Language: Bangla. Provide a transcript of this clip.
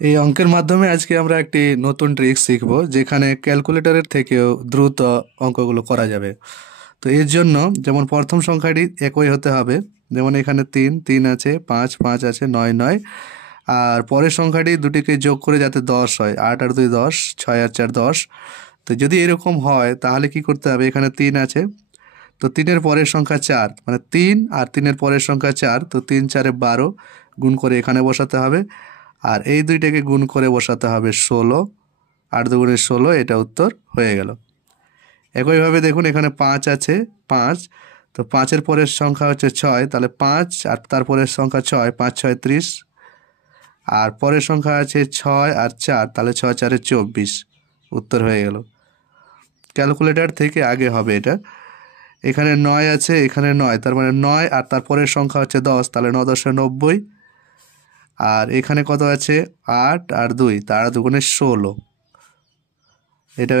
এই অঙ্কের মাধ্যমে আজকে আমরা একটি নতুন ট্রিক শিখব, যেখানে ক্যালকুলেটরের থেকেও দ্রুত অঙ্কগুলো করা যাবে। তো এর জন্য যেমন প্রথম সংখ্যাটি একই হতে হবে, যেমন এখানে 3 3 আছে, 5 5 আছে, 9 9। আর পরের সংখ্যাটি দুটিকে যোগ করে যাতে 10 হয়, 8 আর 2 10, 6 আর 4 10। তো যদি এরকম হয় তাহলে কি করতে হবে, এখানে 3 আছে, তো 3-এর পরের সংখ্যা 4, মানে 3 আর 3-এর পরের সংখ্যা 4, তো 3 4 12 গুণ করে এখানে বসাতে হবে। আর এই দুইটাকে গুণ করে বসাতে হবে 16, 8 দুগুণে 16, এটা উত্তর হয়ে গেল। একইভাবে দেখুন এখানে 5 আছে, 5, তো 5-এর পরের সংখ্যা হচ্ছে 6, তাহলে 5 আর তারপরের সংখ্যা 6, 5 6 30। আর পরের সংখ্যা আছে 6 আর 4, তাহলে 6 4 24, উত্তর হয়ে গেল। ক্যালকুলেটর থেকে আগে হবে এটা। এখানে 9 আছে, এখানে 9, তার মানে 9 আর তারপরের সংখ্যা হচ্ছে 10, তাহলে 9 10 90। আর এখানে কত আছে, 8 আর 2, তার দুগুণে 16, এটা